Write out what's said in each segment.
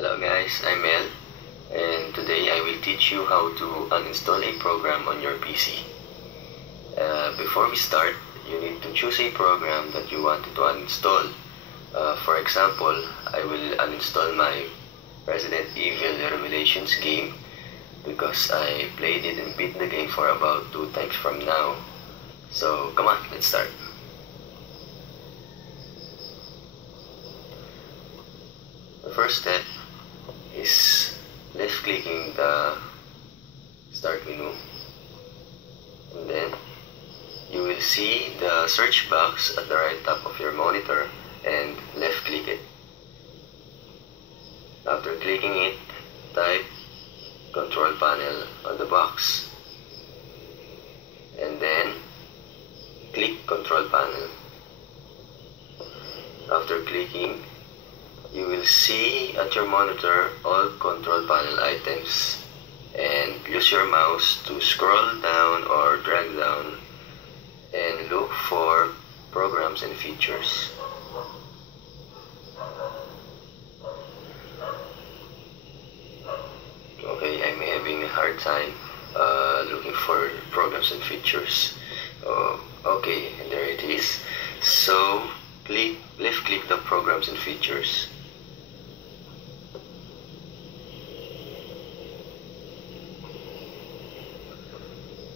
Hello guys, I'm Mel, and today I will teach you how to uninstall a program on your PC. Before we start, you need to choose a program that you want to uninstall. For example, I will uninstall my Resident Evil Revelations game because I played it and beat the game for about 2 times from now. So come on, let's start. The first step is left-clicking the start menu, and then you will see the search box at the right top of your monitor and left-click it. After clicking it, type control panel on the box and then click control panel. After clicking, you will see at your monitor all control panel items, and use your mouse to scroll down or drag down and look for programs and features. Okay, I'm having a hard time looking for programs and features. Okay, and there it is. So left click the programs and features.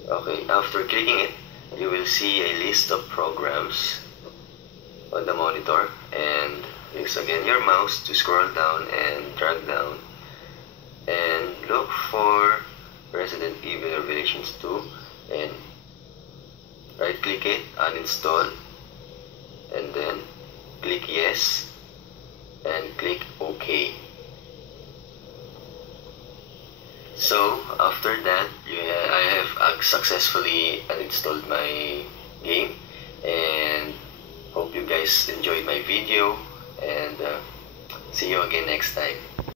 Okay, after clicking it, you will see a list of programs on the monitor, and use again your mouse to scroll down and drag down and look for Resident Evil Revelations 2 and right click it, uninstall, and then click yes and click OK. So after that, I have successfully uninstalled my game, and hope you guys enjoyed my video, and see you again next time.